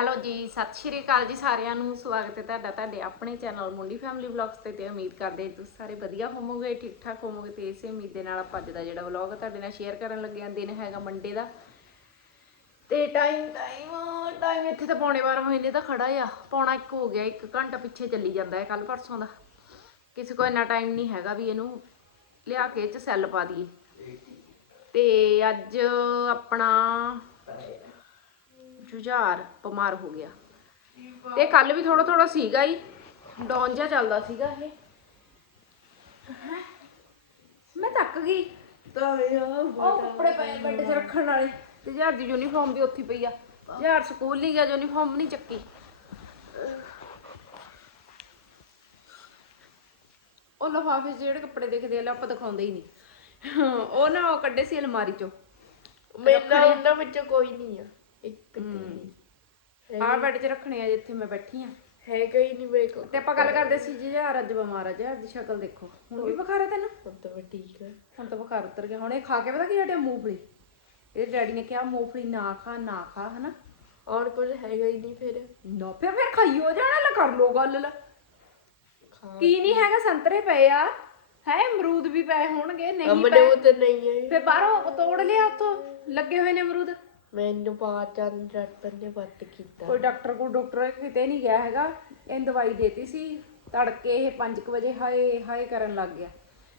Hello ਜੀ, ਸਤਿ ਸ਼੍ਰੀ ਅਕਾਲ ਜੀ ਸਾਰਿਆਂ ਨੂੰ। ਸਵਾਗਤ ਹੈ ਤੁਹਾਡਾ ਤੁਹਾਡੇ ਆਪਣੇ ਚੈਨਲ ਮੁੰਡੀ ਫੈਮਿਲੀ ਵਲੌਗਸ ਤੇ ਤੇ ਉਮੀਦ ਕਰਦੇ ਤੁਸੀਂ ਸਾਰੇ ਵਧੀਆ ਹੋਵੋਗੇ ਠੀਕ ਠਾਕ ਹੋਵੋਗੇ ਤੇ ਇਸੇ ਉਮੀਦ ਦੇ ਨਾਲ ਆਪਾਂ ਅੱਜ ਦਾ ਜਿਹੜਾ ਵਲੌਗ ਤੁਹਾਡੇ ਨਾਲ ਸ਼ੇਅਰ ਕਰਨ ਲੱਗੇ ਹਾਂ। ਦਿਨ ਹੈਗਾ ਮੰਡੇ ਦਾ ਤੇ ਟਾਈਮ ਟਾਈਮ ਟਾਈਮ ਇੱਥੇ ਤਾਂ ਪੌਣੇ 12 ਹੋਏ ਨੇ ਤਾਂ ਖੜਾ ਆ। ਪੌਣਾ 1 ਹੋ ਗਿਆ 1 ਘੰਟਾ ਪਿੱਛੇ ਚੱਲੀ ਜਾਂਦਾ ਹੈ ਕੱਲ ਪਰਸੋਂ ਦਾ। ਕਿਸੇ ਕੋਲ ਇੰਨਾ ਟਾਈਮ ਨਹੀਂ ਹੈਗਾ ਵੀ ਇਹਨੂੰ ਲਿਆ ਕੇ ਚ ਸੈੱਲ ਪਾ ਦਈਏ। ਤੇ ਅੱਜ ਆਪਣਾ ਜੁਝਾਰ ਬਿਮਾਰ ਹੋ ਗਿਆ। ਤੇ ਕੱਲ ਵੀ ਥੋੜਾ ਥੋੜਾ ਸੀਗਾ ਹੀ ਡੌਨ ਜਿਹਾ ਚੱਲਦਾ ਸੀਗਾ ਇਹ? ਮੈਂ ਥੱਕ ਗਈ। ਉਹ ਕੱਪੜੇ ਪਏ ਬੈੱਡ 'ਚ ਰੱਖਣ ਵਾਲੇ। ਤੇ ਜਹਾਰ ਦੀ ਯੂਨੀਫਾਰਮ ਵੀ ਉੱਥੇ ਪਈ ਆ। ਜਹਾਰ ਸਕੂਲ ਨਹੀਂ ਗਿਆ ਯੂਨੀਫਾਰਮ ਨਹੀਂ ਚੱਕੀ। ਉਹ ਲਫਾਫੇ ਜਿਹੜੇ ਕੱਪੜੇ ਦਿਖਦੇ ਆ ਲੈ ਆਪਾਂ ਦਿਖਾਉਂਦੇ ਹੀ ਨਹੀਂ। ਉਹ ਨਾ ਉਹ ਕੱਢੇ ਸੀ ਅਲਮਾਰੀ 'ਚੋਂ। ਮੇਰਾ ਉਹਨਾਂ ਵਿੱਚ ਕੋਈ ਨਹੀਂ ਆ। ਇੱਕ ਆਹ ਬੈੱਡ 'ਚ ਰੱਖਣੇ ਆ ਜਿੱਥੇ ਮੈਂ ਬੈਠੀ ਆ। ਹੈਗਾ ਹੀ ਨਹੀਂ ਮੇਰੇ ਕੋਲ। ਤੇ ਆਪਾਂ ਗੱਲ ਕਰਦੇ ਸੀ ਜੀ ਯਾਰ ਅੱਜ ਬਿਮਾਰ ਆ ਜਹਾਰ ਦੀ ਸ਼ਕਲ ਦੇਖੋ। ਹੁਣ ਵੀ ਬੁਖਾਰ ਹੈ ਤੈਨੂੰ? ਹੁਣ ਤਾਂ ਮੈਂ ਠੀਕ ਹੈ ਹੁਣ ਤਾਂ ਬੁਖਾਰ ਉਤਰ ਗਿਆ। ਹੁਣ ਇਹ ਖਾ ਕੇ ਪਤਾ ਕੀ ਹਟਿਆ ਮੂੰਗਫਲੀ? ਇਹ ਡੈਡੀ ਨੇ ਕਿਹਾ ਮੂੰਗਫਲੀ ਨਾ ਖਾ ਨਾ ਖਾ ਹਨਾ? ਔਰ ਕੁਝ ਹੈਗਾ ਹੀ ਨਹੀਂ ਫਿਰ। ਨਾ ਪਿਆ ਫਿਰ ਖਾਈਓ ਜਾਣਾ ਲੈ ਕਰ ਲੋ ਗੱਲ ਲੈ। ਖਾ ਕੀ ਨਹੀਂ ਹੈਗਾ ਸੰਤਰੇ ਪਏ ਆ। ਹੈ ਅਮਰੂਦ ਵੀ ਪਏ ਹੋਣਗੇ ਨਹੀਂ ਅਮਨੇ ਪਏ। ਉਹ ਤੇ ਨਹੀਂ ਹੈ ਫੇ ਬਾਹਰੋਂ ਤੋੜ ਲਿਆ ਉੱਥੋਂ ਲੱਗੇ ਹੋਏ ਨੇ ਅਮਰੂਦ। ਮੈਨੂੰ ਬਾਅਦ ਚੰਨ ਡਾਕਟਰ ਨੇ ਬੱਤ ਕੀਤਾ। ਕੋਈ ਡਾਕਟਰ ਕੋਲ ਡਾਕਟਰ ਕਿਤੇ ਨਹੀਂ ਗਿਆ ਹੈਗਾ। ਇਹਨ ਦਵਾਈ ਦੇਤੀ ਸੀ। ਤੜਕੇ ਇਹ 5 ਵਜੇ ਹਾਏ ਹਾਏ ਕਰਨ ਲੱਗ ਗਿਆ।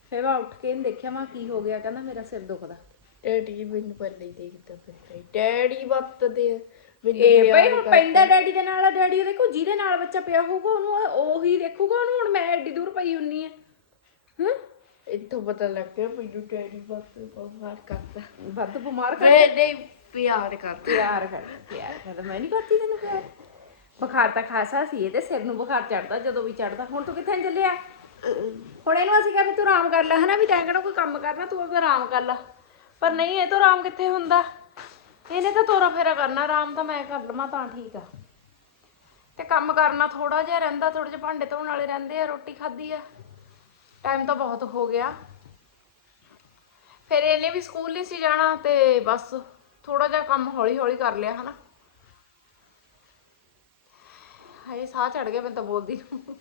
ਫੇ ਮੈਂ ਉੱਠ ਕੇ ਇਹਨੂੰ ਦੇਖਿਆ ਮੈਂ ਕੀ ਹੋ ਗਿਆ? ਕਹਿੰਦਾ ਮੇਰਾ ਸਿਰ ਦੁਖਦਾ। ਡੈਡੀ ਮੈਨੂੰ ਪਹਿਲਾਂ ਹੀ ਦੇਖਦਾ ਫਿਰ ਡੈਡੀ ਬੱਤ ਦੇ ਮੈਨੂੰ ਇਹ ਭਈ ਹੁਣ ਪੈਂਦਾ ਡੈਡੀ ਦੇ ਨਾਲ ਆ ਡੈਡੀ ਦੇਖੋ ਜਿਹਦੇ ਨਾਲ ਬੱਚਾ ਪਿਆ ਹੋਊਗਾ ਉਹਨੂੰ ਉਹ- ਉਹੀ ਦੇਖੂਗਾ ਉਹਨੂੰ। ਹੁਣ ਮੈਂ ਐਡੀ ਦੂਰ ਪਈ ਹੁੰਨੀ ਆ। ਹੂੰ? ਇੱਥੋਂ ਪਤਾ ਲੱਗ ਗਿਆ ਮੈਨੂੰ ਡੈਡੀ ਬੱਤ ਬਿਮਾਰ ਕਰਦਾ। ਵੱਧ ਬਿਮਾਰ ਕਰ ਮੈਂ ਨਹੀਂ ਪਿਆਰ ਕਰਦਾ ਪਿਆਰ ਕਰ ਪਿਆਰ ਕਰ ਮੈਂ ਨਹੀਂ ਕਰਦੀ ਤੈਨੂੰ ਪਿਆਰ। ਬੁਖਾਰ ਤਾਂ ਖਾਸਾ ਸੀ, ਇਹਦੇ ਸਿਰ ਨੂੰ ਬੁਖਾਰ ਚੜਦਾ ਜਦੋਂ ਵੀ ਚੜਦਾ ਹੁਣ ਤੂੰ ਕਿੱਥੇ ਚੱਲਿਆ? ਹੁਣ ਇਹਨੂੰ ਅਸੀਂ ਕਿਹਾ ਤੂੰ ਆਰਾਮ ਕਰ ਲੈ, ਹਨਾ ਵੀ ਤੈਂ ਕਿਹੜਾ ਕੋਈ ਕੰਮ ਕਰਨਾ, ਤੂੰ ਵੀ ਆਰਾਮ ਕਰ ਲੈ। ਪਰ ਨਹੀਂ, ਇਹ ਤੋਂ ਆਰਾਮ ਕਿੱਥੇ ਹੁੰਦਾ? ਇਹਨੇ ਤਾਂ ਤੋਰਾ ਫੇਰਾ ਕਰਨਾ, ਆਰਾਮ ਤਾਂ ਮੈਂ ਕਰ ਲਵਾਂ ਤਾਂ ਠੀਕ ਆ। ਤੇ ਕੰਮ ਕਰਨਾ ਥੋੜਾ ਜਿਹਾ ਰਹਿੰਦਾ ਥੋੜੇ ਜਿਹੇ ਭਾਂਡੇ ਧੋਣ ਵਾਲੇ ਰਹਿੰਦੇ ਆ, ਰੋਟੀ ਖਾਧੀ ਆ। ਟਾਈਮ ਤਾਂ ਬਹੁਤ ਹੋ ਗਿਆ। ਫਿਰ ਇਹਨੇ ਵੀ ਸਕੂਲ ਨਹੀਂ ਸੀ ਜਾਣਾ ਤੇ ਬਸ ਥੋੜਾ ਜਿਹਾ ਕੰਮ ਹੌਲੀ ਹੌਲੀ ਕਰ ਲਿਆ ਹਨਾ? ਹਾਏ ਸਾਹ ਚੜ ਗਿਆ ਮੈਂ ਤਾਂ ਬੋਲਦੀ ਨੂੰ।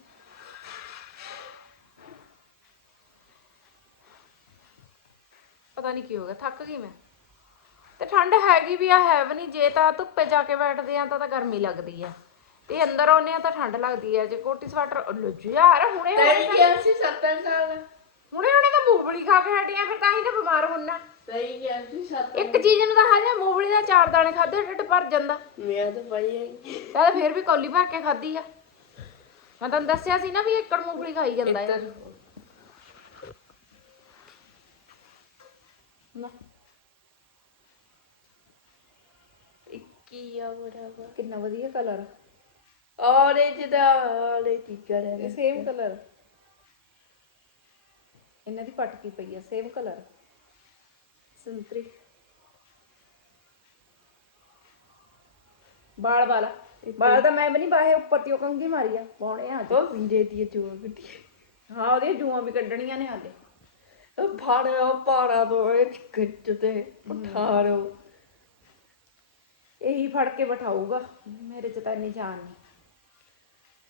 ਪਤਾ ਨਹੀਂ ਕੀ ਹੋ ਗਿਆ ਥੱਕ ਗਈ ਮੈਂ। ਤੇ ਠੰਡ ਹੈਗੀ ਵੀ ਆ ਹੈ ਵੀ ਨਹੀਂ ਜੇ ਤਾਂ ਧੁੱਪੇ ਜਾ ਕੇ ਬੈਠਦੇ ਆ ਤਾਂ ਤਾਂ ਗਰਮੀ ਲੱਗਦੀ ਆ। ਤੇ ਅੰਦਰ ਆਉਂਦੇ ਆ ਤਾਂ ਠੰਡ ਲੱਗਦੀ ਆ। ਜੇ ਕੋਟੀ ਸਵੈਟਰ ਲੁੱਜ ਯਾਰ ਹੁਣੇ ਡੈਡੀ ਕਿਹਾ ਸੀ 70 ਸਾਲ ਹੁਣੇ ਹੁਣੇ ਤਾਂ ਮੂੰਗਫਲੀ ਖਾ ਕੇ ਹਟੀਆਂ ਫਿਰ ਤਾਂ ਹੀ ਤਾਂ ਬਿਮਾਰ ਹੁੰਨਾ। ਸਹੀ ਕਿਹਾ ਸੀ 70 ਇੱਕ ਚੀਜ਼ ਨੂੰ ਤਾਂ ਹਾਲੇ ਮੂੰਗਫਲੀ ਦਾ ਚਾਰ ਦਾਣੇ ਖਾਦੇ ਢਿੱਡ ਭਰ ਜਾਂਦਾ। ਮੈਂ ਤਾਂ ਪਾਈ ਹੈ ਤਾਂ ਫਿਰ ਵੀ ਕੌਲੀ ਭਰ ਕੇ ਖਾਦੀ ਆ। ਮੈਂ ਤੁਹਾਨੂੰ ਦੱਸਿਆ ਸੀ ਨਾ ਵੀ ਏਕੜ ਮੂੰਗਫਲੀ ਖਾਈ ਜਾਂਦਾ ਹੈ ਨਾ। ਇੱਕੀ ਆ ਬਰਾਬਰ। ਕਿੰਨਾ ਵਧੀਆ ਕਲਰ ਔਰੇਂਜ ਦਾ ਔਰੇਂਜ ਕੀ ਕਰਿਆ ਸੇਮ ਕਲਰ ਇਹਨਾਂ ਦੀ ਪਟਕੀ ਪਈ ਆ? ਸੇਮ ਕਲਰ ਸੰਤਰੀ। ਬਾਲ ਵਾਲਾ। ਬਾਲ ਤਾਂ ਮੈਂ ਵੀ ਨਹੀਂ ਬਾਹੇ ਉੱਪਰ ਤੇ ਉਹ ਕੰਗੀ ਮਾਰੀ ਆ। ਪਾਉਣੇ ਆ। ਉਹ ਵੀਰੇ ਦੀ ਚੋਰ ਗੁੱਟੀ ਹਾਂ ਉਹਦੀਆਂ ਜੂਆਂ ਵੀ ਕੱਢਣੀਆਂ ਨੇ ਹਾਲੇ ਉਹ ਫਾੜਾ ਪਾੜਾ ਦੋ ਇਹ ਖਿੱਚ ਤੇ ਪਠਾਰੋ ਇਹੀ ਫੜ ਕੇ ਬਿਠਾਊਗਾ। ਮੇਰੇ ਚ ਤਾਂ ਇੰਨੀ ਜਾਨ ਨਹੀਂ।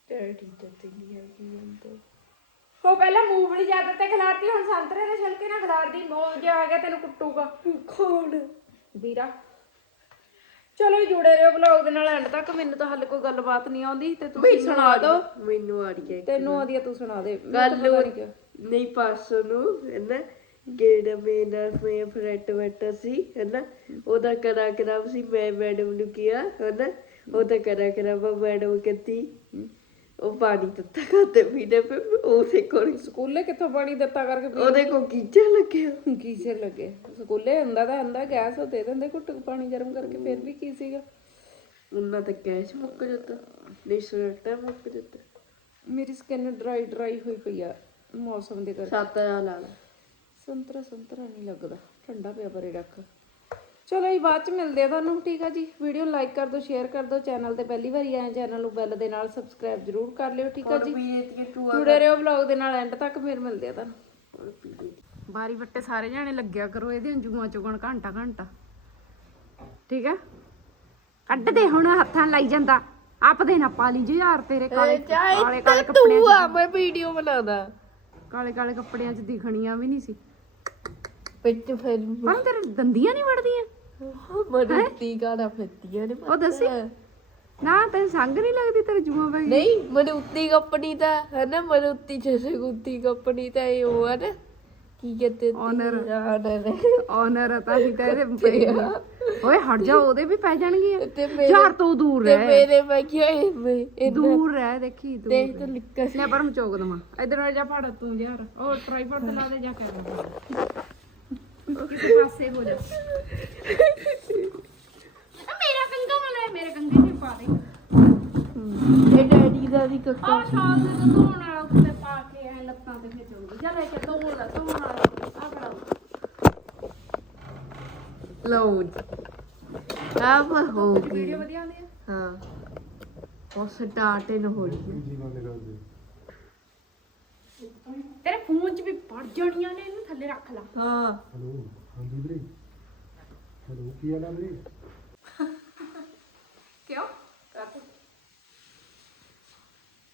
ਡੈਡੀ ਤਾਂ ਤੇ ਨਹੀਂ ਗਈ ਅੰਦਰ। ਉਹ ਪਹਿਲਾਂ ਮੂੰਗਫਲੀ ਜ਼ਿਆਦਾ ਤੇ ਖਿਲਾਰਤੀ ਹੁਣ ਸੰਤਰੇ ਦੇ ਛਿਲਕੇ ਨਾਲ ਖਿਲਾਰਦੀ। ਮੋਹ ਜੇ ਆ ਗਿਆ ਤੈਨੂੰ ਕੁੱਟੂਗਾ। ਖੋੜ ਵੀਰਾ। ਚਲੋ ਜੁੜੇ ਰਹੋ ਵਲੌਗ ਦੇ ਨਾਲ। ਐਂਡ ਤੱਕ ਮੈਨੂੰ ਤਾਂ ਹਾਲੇ ਕੋਈ ਗੱਲਬਾਤ ਨਹੀਂ ਆਉਂਦੀ ਤੇ ਤੁਸੀਂ ਸੁਣਾ ਦਿਓ। ਮੈਨੂੰ ਆ ਰਹੀ ਹੈ ਤੈਨੂੰ ਆਉਂਦੀ ਆ ਤੂੰ ਸੁਣਾ ਦੇ। ਗੱਲ ਨਹੀਂ ਪਾਸੋਂ ਨੂੰ ਹੈਨਾ? ਗੇੜ ਮੇਰਾ ਮੈਂ ਫਰੈਂਡ ਬੈਠਾ ਸੀ ਹੈਨਾ? ਉਹਦਾ ਕਰਾ ਕਰਾ ਸੀ ਮੈਂ ਮੈਡਮ ਨੂੰ ਕਿਹਾ ਹੈਨਾ? ਉਹਦਾ ਕਰਾ ਕਰਾ ਮੈਡਮ ਕਹਿੰਦੀ ਉਹ ਪਾਣੀ ਦਿੱਤਾ ਖਾਤੇ ਪੀਣੇ ਪੇ ਉਸੇ ਕੋਲ ਸਕੂਲੇ ਕਿੱਥੋਂ ਪਾਣੀ ਦਿੱਤਾ ਕਰਕੇ ਪੀ- ਉਹਦੇ ਕੋ ਕੀਚਾ ਲੱਗਿਆ ਕੀ ਸਿਰ ਲੱਗੇ। ਸਕੂਲੇ ਹੁੰਦਾ ਤਾਂ ਹੁੰਦਾ ਗੈਸ ਉਹ ਦੇ ਦਿੰਦੇ ਘੁੱਟ ਕੇ ਪਾਣੀ ਗਰਮ ਕਰਕੇ ਫਿਰ ਵੀ ਕੀ ਸੀਗਾ? ਉਹਨਾਂ ਤਾਂ ਕੈਸ਼ ਮੁੱਕ ਜਾਂਦਾ ਨਹੀਂ ਮੁੱਕ ਜਾਂਦਾ। ਮੇਰੀ ਸਕਿਨ ਡਰਾਈ ਡਰਾਈ ਹੋਈ ਪਈ ਆ ਮੌਸਮ ਦੇ ਕਰਕੇ। ਸੱਤ ਆ ਲਾ ਲਾ ਸੰਤਰਾ ਸੰਤਰਾ ਨਹੀਂ ਲੱਗਦਾ ਠੰਡਾ ਪਿਆ ਪਰੇ ਰੱਖ। ਚਲੋ ਜੀ ਬਾਅਦ ਚ ਮਿਲਦੇ ਆ ਤੁਹਾਨੂੰ। ਠੀਕ ਆ ਜੀ। ਵੀਡੀਓ ਲਾਈਕ ਕਰ ਦਿਓ ਸ਼ੇਅਰ ਕਰ ਦਿਓ। ਚੈਨਲ ਤੇ ਪਹਿਲੀ ਵਾਰੀ ਆਏ ਚੈਨਲ ਨੂੰ ਬੈਲ ਦੇ ਨਾਲ ਸਬਸਕ੍ਰਾਈਬ ਜਰੂਰ ਕਰ ਲਿਓ। ਠੀਕ ਆ ਜੀ। ਜੁੜੇ ਰਹੋ ਵਲੌਗ ਦੇ ਨਾਲ ਐਂਡ ਤੱਕ ਫਿਰ ਮਿਲਦੇ ਆ ਤੁਹਾਨੂੰ। ਬਾਰੀ ਵੱਟੇ ਸਾਰੇ ਜਾਣੇ ਲੱਗਿਆ ਕਰੋ ਇਹਦੇ ਜੂਆਂ ਚੁਗਣ ਘੰਟਾ ਘੰਟਾ। ਠੀਕ ਆ? ਕੱਢ ਦੇ ਹੁਣ ਹੱਥਾਂ ਲਾਈ ਜਾਂਦਾ। ਆਪ ਦੇ ਨਾ ਪਾ ਲਈ ਯਾਰ ਤੇਰੇ ਕਾਲੇ ਕਾਲੇ ਕਾਲੇ ਕੱਪੜਿਆਂ ਤੂੰ ਆ ਚ ਮੈਂ ਵੀਡੀਓ ਬਣਾਦਾ ਕਾਲੇ ਕਾਲੇ ਕੱਪੜਿਆਂ ਚ ਦਿਖਣੀਆਂ ਵੀ ਨਹੀਂ ਸੀ। ਪਿੱਛੇ ਫਿਰ ਤੇਰੇ ਦੰਦੀਆਂ ਨਹੀਂ ਵੜਦੀਆਂ? ਮਰੂਤੀ ਗਾਣਾ ਫਿਰਦੀਆਂ ਨੇ ਉਹ ਦੱਸੀ। ਨਾ ਤੈਨੂੰ ਸੰਗ ਨਹੀਂ ਲੱਗਦੀ ਤੇਰੇ ਜੂਆਂ ਪੈ ਗਈ ਨਹੀਂ ਮਰੂਤੀ ਕੰਪਨੀ ਦਾ ਹੈ ਨਾ ਮਰੂਤੀ ਜਸਗੁੱਤੀ ਕੰਪਨੀ ਦਾ ਇਹ ਉਹ ਹੈ ਨਾ। ਕੀ ਕਹਿੰਦੇ Honor. ਆਨਰ ਆਨਰ ਤਾਂ ਹੀ ਤਾਂ ਇਹਦੇ ਪੈ ਗਈ। ਓਏ ਹਟ ਜਾ ਉਹਦੇ ਵੀ ਪੈ ਜਾਣਗੀਆਂ। ਤੇ ਮੇਰੇ ਯਾਰ ਤੂੰ ਦੂਰ ਤੇ ਰਹਿ। ਮੇਰੇ ਮੈਂ ਕਿਹਾ ਇਹ ਮੈਂ ਇਹ ਦੂਰ ਰਹਿ ਦੇਖੀ ਦੂਰ ਦੇਖ ਤਾਂ ਨਿੱਕਾ ਲੈ ਪਰ ਮਚੋਕ ਇਧਰ ਆ ਜਾ ਫੜ ਤੂੰ ਯਾਰ। ਉਹ ਟ੍ਰਾਈਪੋਡ ਤੇ ਲਾ ਦੇ ਜਾ ਕੇ ਕਿਸੇ ਪਾਸੇ ਹੋ ਜਾ। ਆ ਮੇਰਾ ਕੰਗਾ ਮਲੇ ਮੇਰੇ ਕੰਗੇ ਤੇ ਪਾ ਦੇ ਇਹ ਡੈਡੀ ਦਾ ਵੀ ਕੱਕਾ ਆ ਸ਼ਾਲ ਦੇ ਤਾਂ ਧੋਣ ਵਾਲਾ ਉੱਤੇ ਪਾ ਕੇ ਐ ਲੱਤਾਂ ਤੇ ਖਿਚੂਗੀ ਜਾ ਲੈ ਕੇ ਧੋਣ ਲਾ ਧੋਣ ਵਾਲਾ ਆ? ਫੜਾ ਲਓ ਆਪ ਹੋ ਗਈ ਵੀਡੀਓ ਵਧੀਆ ਆਉਂਦੀ ਆ ਹਾਂ ਉਹ ਸਟਾਰਟ ਇਨ ਹੋ। ਗਈ ਤੇਰੇ ਫੋਨ 'ਚ ਵੀ ਪੜ ਜਾਣੀਆਂ ਨੇ ਇਹਨੂੰ ਥੱਲੇ ਰੱਖ ਲਾ। ਹਾਂ। ਹੈਲੋ ਹਾਂਜੀ ਵੀਰੇ। ਹੈਲੋ ਕੀ ਹਾਲ ਹੈ ਵੀਰੇ? ਕਿਉਂ? ਕਰ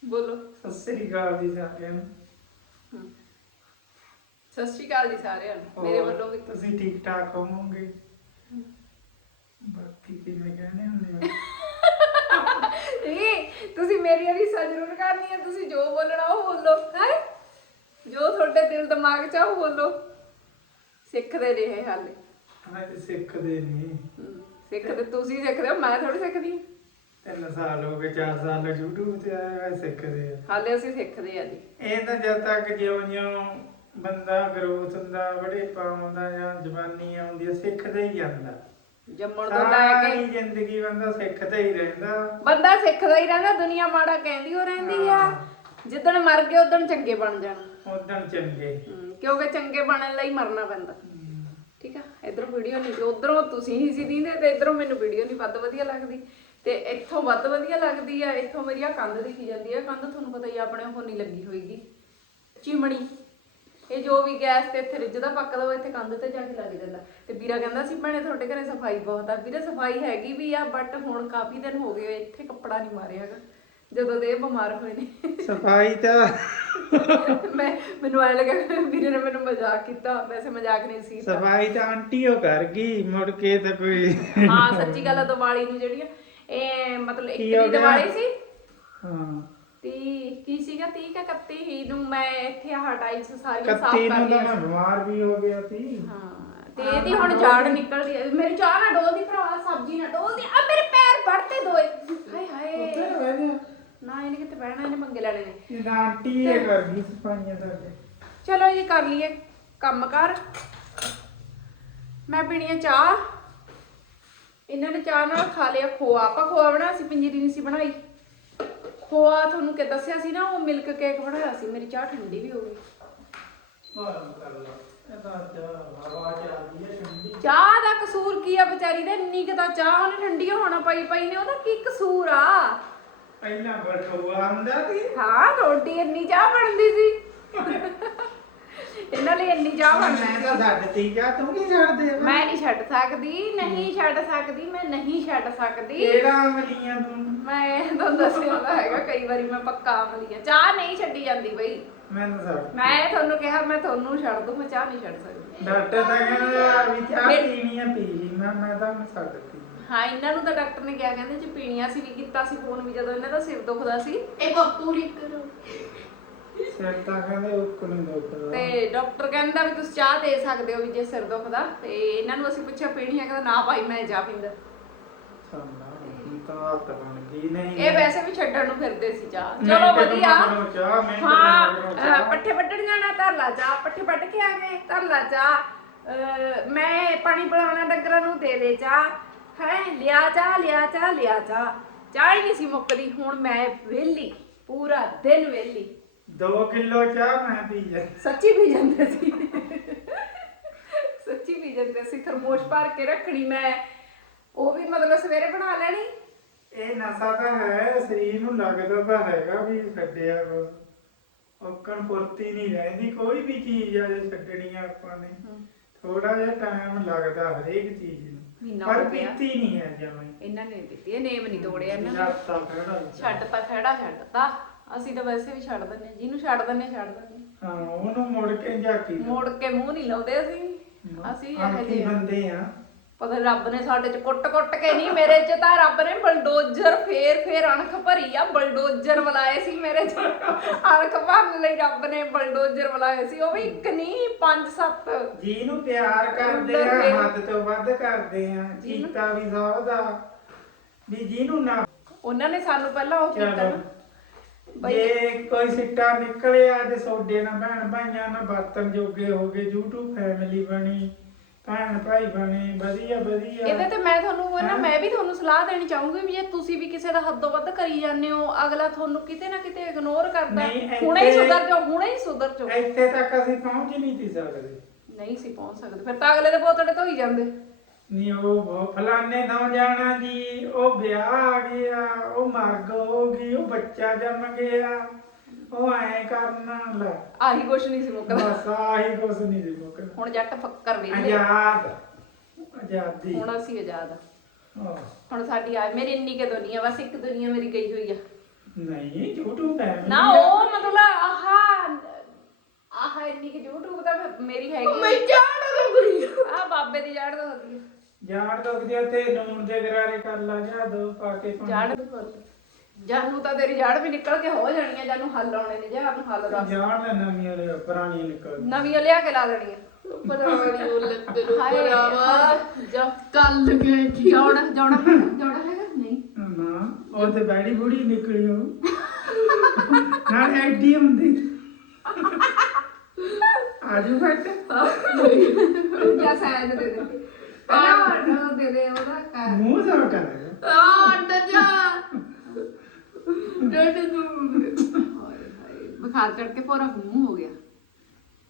ਬੋਲੋ। ਸਤਿ ਸ੍ਰੀ ਅਕਾਲ ਜੀ ਸਾਰਿਆਂ ਨੂੰ। ਸਤਿ ਸ਼੍ਰੀ ਅਕਾਲ ਜੀ ਸਾਰਿਆਂ ਨੂੰ। ਮੇਰੇ ਹੋਰ ਵੱਲੋਂ ਵੀ ਤੁਸੀਂ ਠੀਕ ਠਾਕ ਹੋਵੋਗੇ? ਬਾਕੀ ਕਿਵੇਂ ਕਹਿੰਦੇ ਹੁੰਦੇ ਆ? ਨਹੀਂ ਤੁਸੀਂ ਮੇਰੀ ਰੀਸਾ ਜ਼ਰੂਰ ਕਰਨੀ ਹੈ ਤੁਸੀਂ ਜੋ ਬੋਲਣਾ ਉਹ ਬੋਲੋ ਹੈ? ਜੋ ਤੁਹਾਡੇ ਦਿਲ ਦਿਮਾਗ 'ਚ ਆ ਉਹ ਬੋਲੋ। ਸਿੱਖਦੇ ਰਹੇ ਹਾਲੇ। ਹਾਂ ਸਿੱਖਦੇ ਨਹੀਂ ਹਮ, ਸਿੱਖਦੇ ਤੁਸੀਂ ਸਿੱਖਦੇ ਹੋ ਮੈਂ ਥੋੜੀ ਸਿੱਖਦੀ ਹਾਂ। ਤਿੰਨ ਸਾਲ ਹੋ ਗਏ ਚਾਰ ਸਾਲ YouTube ਤੇ ਆਏ ਹੋਏ ਸਿੱਖਦੇ ਆ। ਹਾਲੇ ਅਸੀਂ ਸਿੱਖਦੇ ਆ ਜੀ। ਇਹ ਤਾਂ ਜਦ ਤੱਕ ਜਿਉਂ-ਜਿਉਂ ਬੰਦਾ ਗਰੋਥ ਹੁੰਦਾ ਬੜੇ ਪਾਉਂਦਾ ਜਾਂ ਜਵਾਨੀ ਆਉਂਦੀ ਆ ਸਿੱਖਦਾ ਹੀ ਜਾਂਦਾ। ਜੰਮਣ ਤੋਂ ਲੈ ਕੇ ਸਾਰੀ ਜ਼ਿੰਦਗੀ ਬੰਦਾ ਸਿੱਖਦਾ ਹੀ ਰਹਿੰਦਾ। ਬੰਦਾ ਸਿੱਖਦਾ ਹੀ ਰਹਿੰਦਾ ਦੁਨੀਆ ਮਾੜਾ ਕਹਿੰਦੀ ਹੋ ਰਹਿੰਦੀ ਆ। ਜਿੱਦਣ ਮਰ ਗਏ ਉਦਣ ਚੰਗੇ ਬਣ ਜਾਣਾ। ਉਦੋਂ ਚੰਗੇ। ਹਮ, ਕਿਉਂਕਿ ਚੰਗੇ ਬਣਨ ਲਈ ਮਰਨਾ ਪੈਂਦਾ। ਠੀਕ ਆ? ਇਧਰੋਂ ਵੀਡੀਓ ਨਹੀਂ ਉਧਰੋਂ ਤੁਸੀਂ ਹੀ ਸੀ ਦੀਂਦੇ ਤੇ ਇਧਰੋਂ ਮੈਨੂੰ ਵੀਡੀਓ ਨਹੀਂ ਵੱਧ ਵਧੀਆ ਲੱਗਦੀ। ਤੇ ਇੱਥੋਂ ਵੱਧ ਵਧੀਆ ਲੱਗਦੀ ਆ ਇੱਥੋਂ ਮੇਰੀ ਆ ਕੰਧ ਦਿਖੀ ਜਾਂਦੀ ਆ। ਕੰਧ ਤੁਹਾਨੂੰ ਪਤਾ ਹੀ ਆ, ਆਪਣੇ ਉਹ ਨਹੀਂ ਲੱਗੀ ਹੋਏਗੀ। ਚਿਮਣੀ। ਇਹ ਜੋ ਵੀ ਗੈਸ ਤੇ ਇੱਥੇ ਰਿੱਝਦਾ ਪੱਕਦਾ ਉਹ ਇੱਥੇ ਕੰਧ ਤੇ ਜਾ ਕੇ ਲੱਗ ਜਾਂਦਾ। ਤੇ ਵੀਰਾ ਕਹਿੰਦਾ ਸੀ ਭੈਣੇ ਤੁਹਾਡੇ ਘਰੇ ਸਫ਼ਾਈ ਬਹੁਤ ਆ। ਵੀਰੇ ਸਫ਼ਾਈ ਹੈਗੀ ਵੀ ਆ ਬਟ ਹੁਣ ਕਾਫੀ ਦਿਨ ਹੋ ਗਏ ਇੱਥੇ ਕੱਪੜਾ ਨਹੀਂ ਮਾਰਿਆ ਹੈਗਾ। ਜਦੋਂ ਦੇ ਇਹ ਬਿਮਾਰ ਹੋਏ ਨੇ। ਸਫ਼ਾਈ ਤਾਂ ਮੈਂ ਮੈਨੂੰ ਐ ਲੱਗਾ ਵੀਰੇ ਨੇ ਮੈਨੂੰ ਮਜ਼ਾਕ ਕੀਤਾ ਵੈਸੇ ਮਜ਼ਾਕ ਨਹੀਂ ਸੀ ਸਫ਼ਾਈ ਤਾਂ ਆਂਟੀ ਉਹ ਕਰ ਗਈ ਮੁੜ ਕੇ ਤਾਂ ਕੋਈ ਹਾਂ ਸੱਚੀ ਗੱਲ ਆ ਦੀਵਾਲੀ ਨੂੰ ਜਿਹੜੀਆਂ ਇਹ ਮਤਲਬ ਇੱਕ ਕੀ ਹੋ ਦੀ ਗਿਆ? ਦੀਵਾਲੀ ਸੀ। ਹਾਂ। ਤੀ ਕੀ ਸੀਗਾ? 30 ਕਾ 31 ਹੀ ਨੂੰ ਮੈਂ ਇੱਥੇ ਆਹ ਟਾਈਲਸ ਸਾਰੀਆਂ ਸਾਫ਼ ਕੱਤੀ ਕਰ ਨੂੰ ਤਾਂ ਲਈਆਂ ਮੈਂ ਬਿਮਾਰ ਵੀ ਹੋ ਗਿਆ ਸੀ। ਹਾਂ ਤੇ ਇਹਦੀ ਹੁਣ ਝਾੜ ਨਿਕਲਦੀ ਹੈ ਮੇਰੀ ਚਾਹ ਨਾ ਡੋਲਦੀ ਭਰਾ ਸਬਜ਼ੀ ਨਾ ਡੋਲਦੀ ਆ। ਮੇਰੇ ਪੈਰ ਵੜਤੇ ਦੋਏ। ਹਾਏ ਹਾਏ। ਨਾ ਇਹਨੇ ਕਿਤੇ ਬਹਿਣਾ ਇਹਨੇ ਪੰਗੇ ਲੈਣੇ। ਨੇ ਇਹ ਤਾਂ ਆਂਟੀ ਇਹ ਕਰ ਗਈ ਸਫਾਈਆਂ ਸਾਡੇ ਚਲੋ ਜੀ ਕਰ ਲਈਏ ਕੰਮ ਕਰ। ਮੈਂ ਪੀਣੀ ਆ ਚਾਹ। ਇਹਨਾਂ ਨੇ ਚਾਹ ਨਾਲ ਖਾ ਲਿਆ ਖੋਆ। ਆਪਾਂ ਖੋਆ ਬਣਾਇਆ ਸੀ ਪੰਜੀਰੀ ਨਹੀਂ ਸੀ ਬਣਾਈ। ਖੋਆ ਤੁਹਾਨੂੰ ਕਿ ਦੱਸਿਆ ਸੀ ਨਾ ਉਹ ਮਿਲਕ ਕੇਕ ਬਣਾਇਆ ਸੀ। ਮੇਰੀ ਚਾਹ ਠੰਡੀ ਵੀ ਹੋ ਗਈ। ਚਾਹ ਦਾ ਕਸੂਰ ਕੀ ਆ ਵਿਚਾਰੀ ਦਾ? ਇੰਨੀ ਕੁ ਤਾਂ ਚਾਹ ਉਹਨੇ ਠੰਡੀ ਹੋਣਾ ਪਈ ਪਈ ਨੇ ਉਹਦਾ ਕੀ ਕਸੂਰ ਆ? ਪਹਿਲਾਂ ਬਰਖਵਾ ਹੁੰਦਾ ਸੀ। ਹਾਂ ਰੋਟੀ ਇੰਨੀ ਚਾਹ ਬਣਦੀ ਸੀ। ਇਹਨਾਂ ਲਈ ਇੰਨੀ ਚਾਹ ਬਣਦੀ ਮੈਂ ਤਾਂ ਛੱਡਤੀ ਕਿਆ ਤੂੰ ਕੀ ਛੱਡਦੇ ਆ? ਮੈਂ ਨਹੀਂ ਛੱਡ ਸਕਦੀ ਨਹੀਂ ਛੱਡ ਸਕਦੀ ਮੈਂ ਨਹੀਂ ਛੱਡ ਸਕਦੀ। ਕਿਹੜਾ ਅਮਲੀਆਂ ਤੂੰ? ਮੈਂ ਤੁਹਾਨੂੰ ਦੱਸਿਆ ਤਾਂ ਹੈਗਾ ਕਈ ਵਾਰੀ ਮੈਂ ਪੱਕਾ ਅਮਲੀ ਆ ਚਾਹ ਨਹੀਂ ਛੱਡੀ ਜਾਂਦੀ ਬਈ। ਮੈਂ ਤਾਂ ਛੱਡ ਮੈਂ ਤੁਹਾਨੂੰ ਕਿਹਾ ਮੈਂ ਤੁਹਾਨੂੰ ਛੱਡ ਦੂੰ ਮੈਂ ਚਾਹ ਨਹੀਂ ਛੱਡ ਸਕਦੀ। ਡਾਕਟਰ ਤਾਂ ਕਹਿੰਦਾ ਵੀ ਚਾਹ ਪੀਣੀ ਆ ਪੀ ਲਈ। ਮੈਂ ਮੈਂ ਤਾਂ ਛੱਡਤੀ ਹਾਂ ਇਹਨਾਂ ਨੂੰ ਤਾਂ ਡਾਕਟਰ ਨੇ ਕਿਹਾ ਕਹਿੰਦੇ ਜੇ ਪੀਣੀਆਂ ਸੀ ਵੀ ਕੀਤਾ ਸੀ ਫੋਨ ਵੀ ਜਦੋਂ ਇਹਨਾਂ ਦਾ ਸਿਰ ਦੁਖਦਾ ਸੀ। ਇਹ ਪੂਰੀ ਕਰੋ। ਸਿਰ ਤਾਂ ਕਹਿੰਦੇ ਉਹ ਕੋਲ ਦੁਖਦਾ। ਤੇ ਡਾਕਟਰ ਕਹਿੰਦਾ ਵੀ ਤੁਸੀਂ ਚਾਹ ਦੇ ਸਕਦੇ ਹੋ ਵੀ ਜੇ ਸਿਰ ਦੁਖਦਾ ਤੇ ਇਹਨਾਂ ਨੂੰ ਅਸੀਂ ਪੁੱਛਿਆ ਪੀਣੀ ਹੈ ਕਹਿੰਦਾ ਨਾ ਭਾਈ ਮੈਂ ਚਾਹ ਪੀਂਦਾ। ਕੀ ਤਾਂ ਨਹੀਂ। ਇਹ ਵੈਸੇ ਵੀ ਛੱਡਣ ਨੂੰ ਫਿਰਦੇ ਸੀ ਚਾਹ। ਚਲੋ ਤੋਂ ਵਧੀਆ। ਚਾਹ ਹਾਂ ਅਹ। ਪੱਠੇ ਵੱਢਣ ਜਾਣਾ ਧਰ ਲਾ ਚਾਹ ਪੱਠੇ ਵੱਢ ਕੇ ਆ ਗਏ ਧਰ ਲਾ ਚਾਹ। ਅਹ, ਮੈਂ ਪਾਣੀ ਪਿਲਾਉਣਾ ਡੰਗਰਾਂ ਨੂੰ ਦੇ ਦੇ ਚਾਹ। ਹੈ ਲਿਆ ਚਾਹ ਲਿਆ ਚਾਹ ਲਿਆ ਚਾਹ ਚਾਹ ਹੀ ਨਹੀਂ ਸੀ ਮੁੱਕਦੀ ਹੁਣ ਮੈਂ ਵਿਹਲੀ ਪੂਰਾ ਦਿਨ ਵਿਹਲੀ। 2 ਕਿਲੋ ਚਾਹ ਮੈਂ ਪੀ ਜਾ। ਸੱਚੀ ਪੀ ਜਾਂਦੇ ਸੀ। ਸੱਚੀ ਪੀ ਜਾਂਦੇ ਸੀ ਥਰਮੋਸ਼ ਭਰ ਕੇ ਰੱਖਣੀ ਮੈਂ। ਉਹ ਵੀ ਮਤਲਬ ਸਵੇਰੇ ਬਣਾ ਲੈਣੀ। ਇਹ ਨਸ਼ਾ ਤਾਂ ਹੈ ਸਰੀਰ ਨੂੰ ਲੱਗਦਾ ਤਾਂ ਹੈਗਾ ਵੀ ਛੱਡਿਆ ਔਕਣ ਪੁਰਤੀ ਨਹੀਂ ਰਹਿੰਦੀ ਕੋਈ ਵੀ ਚੀਜ਼ ਆ ਜੇ ਛੱਡਣੀ ਆ ਆਪਾਂ ਨੇ। ਥੋੜਾ ਜਿਹਾ ਟਾਈਮ ਲੱਗਦਾ ਹਰੇਕ ਚੀਜ਼ ਨੂੰ। ਮਹੀਨਾ ਪਰ ਹੋ ਗਿਆ ਪੀਤੀ ਨਹੀਂ ਹੈ ਜਮਾਂ ਇਹਨਾਂ ਨੇ ਦਿੱਤੀ ਇਹ ਨੇਮ ਨਹੀਂ ਤੋੜਿਆ ਇਹਨਾਂ ਨੇ ਜਾਤਾ ਖੜਾ ਛੱਡਤਾ ਖੜਾ ਛੱਡਤਾ ਅਸੀਂ ਤਾਂ ਵੈਸੇ ਵੀ ਛੱਡ ਦਿੰਦੇ ਹਾਂ। ਜਿਹਨੂੰ ਛੱਡ ਦਿੰਦੇ ਹਾਂ, ਛੱਡ ਦਿੰਦੇ ਹਾਂ। ਉਹਨੂੰ ਮੁੜ ਕੇ ਝਾਕੀ। ਮੋੜ ਕੇ ਮੂੰਹ ਨਹੀਂ ਲਾਉਂਦੇ ਅਸੀਂ ਅਸੀਂ ਇਹ ਜਿਹੇ ਬੰਦੇ ਆ ਪਤਾ ਨੀ ਰੱਬ ਨੇ ਸਾਡੇ ਚ ਕੁੱਟ-ਕੁੱਟ ਕੇ ਨਹੀਂ ਮੇਰੇ ਚ ਤਾਂ ਰੱਬ ਨੇ ਬਲਡੋਜ਼ਰ ਫੇਰ ਫੇਰ ਅਣਖ ਭਰੀ ਆ ਬਲਡੋਜ਼ਰ ਬੁਲਾਏ ਸੀ ਮੇਰੇ ਚ। ਅਣਖ ਭਰਨ ਲਈ ਰੱਬ ਨੇ ਬਲਡੋਜ਼ਰ ਬੁਲਾਏ ਸੀ ਉਹ ਵੀ ਇੱਕ ਨਹੀਂ ਪੰਜ ਸੱਤ। ਜਿਹਨੂੰ ਪਿਆਰ ਕਰਦੇ ਆ ਹੱਦ ਤੋਂ ਵੱਧ ਕਰਦੇ ਆ ਚੀਤਾ ਵੀ ਸੌ ਦਾ। ਵੀ ਜਿਹਨੂੰ ਨਾ ਉਹਨਾਂ ਨੇ ਸਾਨੂੰ ਪਹਿਲਾਂ ਉਹ ਕੀਤਾ ਨਾ। ਜੇ ਕੋਈ ਸਿੱਟਾ ਨਿਕਲਿਆ ਜੇ ਸੋਡੇ ਨਾਲ ਭੈਣ ਭਾਈਆਂ ਨਾਲ ਬਰਤਨ ਜੋਗੇ ਹੋ ਗਏ YouTube ਫੈਮਿਲੀ ਬਣੀ। ਭੈਣ ਭਾਈ ਬਣੇ ਵਧੀਆ ਵਧੀਆ। ਇਹਦੇ ਤੇ ਮੈਂ ਤੁਹਾਨੂੰ ਨਾ ਮੈਂ ਵੀ ਤੁਹਾਨੂੰ ਸਲਾਹ ਦੇਣੀ ਚਾਹੂੰਗੀ ਵੀ ਜੇ ਤੁਸੀਂ ਵੀ ਕਿਸੇ ਦਾ ਹੱਦੋਂ ਵੱਧ ਕਰੀ ਜਾਂਦੇ ਹੋ ਅਗਲਾ ਤੁਹਾਨੂੰ ਕਿਤੇ ਨਾ ਕਿਤੇ ਇਗਨੋਰ ਕਰਦਾ ਨਹੀਂ, ਇੱਥੇ- ਹੁਣੇ ਹੀ ਸੁਧਰ ਜਾਓ ਹੁਣੇ ਹੀ ਸੁਧਰ ਜਾਓ। ਇੱਥੇ ਤੱਕ ਅਸੀਂ ਪਹੁੰਚ ਹੀ ਨਹੀਂ ਸੀ ਸਕਦੇ। ਨਹੀਂ ਸੀ ਪਹੁੰਚ ਸਕਦੇ ਫਿਰ ਤਾਂ ਅਗਲੇ ਦੇ ਬੋਤੜੇ ਧੋਈ ਜਾਂਦੇ। ਨਹੀਂ ਉਹ ਬਹੁਤ ਫਲਾਣੇ ਨਾ ਜਾਣਾ ਜੀ ਉਹ ਵਿਆਹ ਆ ਗਿਆ ਉਹ ਮਰਗ ਹੋ ਗਈ ਉਹ ਬੱਚਾ ਜੰਮ ਗਿਆ। ਉਹ ਐ ਕਰਨਾ ਲੈ। ਆਹੀ ਕੁਛ ਨਹੀਂ ਸੀ ਮੁੱਕਦਾ। ਬਸ ਆਹੀ ਕੁਛ ਨਹੀਂ ਸੀ ਮੁੱਕਦਾ। ਹੁਣ ਜੱਟ ਫੱਕਰ ਵੇਲੇ ਆਜ਼ਾਦ ਆਜ਼ਾਦੀ। ਹੁਣ ਅਸੀਂ ਆਜ਼ਾਦ ਆ। ਹੁਣ ਸਾਡੀ ਆ ਮੇਰੀ ਇੰਨੀ ਕੇ ਦੁਨੀਆ ਬਸ ਇੱਕ ਦੁਨੀਆ ਮੇਰੀ ਗਈ ਹੋਈ ਆ। ਨਹੀਂ YouTube ਹੈ ਨਾ ਉਹ ਮਤਲਬ ਆਹਾ ਆਹਾ ਇੰਨੀ ਕਿ YouTube ਤਾਂ ਫਿਰ ਮੇਰੀ ਹੈਗੀ ਮੈਂ ਜਾਣ ਗਈ ਆ। ਬਾਬੇ ਦੀ ਜੜ ਤੋਂ ਹੁੰਦੀ ਜਾਣ ਦੁਖਦੀ ਤੇ ਨੂਨ ਦੇ ਗਰਾਰੇ ਕਰ ਲਾ ਜਾ ਦੋ ਪਾ ਕੇ ਪਾਣੀ। ਜੜ ਜਾਨੂੰ ਤਾਂ ਤੇਰੀ ਜੜ ਵੀ ਨਿਕਲ ਕੇ ਹੋ ਜਾਣੀ ਆ ਜਾਨੂੰ ਹੱਲ ਆਉਣੇ ਨੇ ਜਾਂ ਨੂੰ ਹੱਲ ਦੱਸ ਜਾਣ ਦਾ ਨਵੀਆਂ ਦੇ ਪੁਰਾਣੀਆਂ ਨਿਕਲ ਨਵੀਂ ਲਿਆ ਕੇ ਲਾ ਦੇਣੀ ਆ ਪੁਰਾਣੀ ਉਹ ਲੱਤੇ ਨੂੰ ਹਾਏ ਭਰਾਵਾ। ਜਾ ਕੱਲ ਗਏ ਜੀ। ਜੌੜਾ ਜੌੜਾ ਜੌੜਾ ਹੈਗਾ ਨਹੀਂ? ਨਾ ਉਹ ਤੇ ਬੈੜੀ ਬੁੜੀ ਨਿਕਲੀ ਉਹ। ਨਾਲ ਐਡੀ ਹੁੰਦੀ। ਆਜੂ ਫਟ। ਜਾਂ ਸਾਇਦ ਦੇ ਦੇ। ਪਹਿਲਾਂ ਉਹ ਦੇ ਦੇ ਉਹਦਾ ਕਰ ਮੂੰਹ ਸਾ ਕਰ ਆ ਅੱਡ ਜਾ। ਡੇਢ ਨੂੰ ਹਾਏ ਹਾਏ ਬੁਖਾਰ ਚੜ ਕੇ ਪੂਰਾ ਮੂੰਹ ਹੋ ਗਿਆ।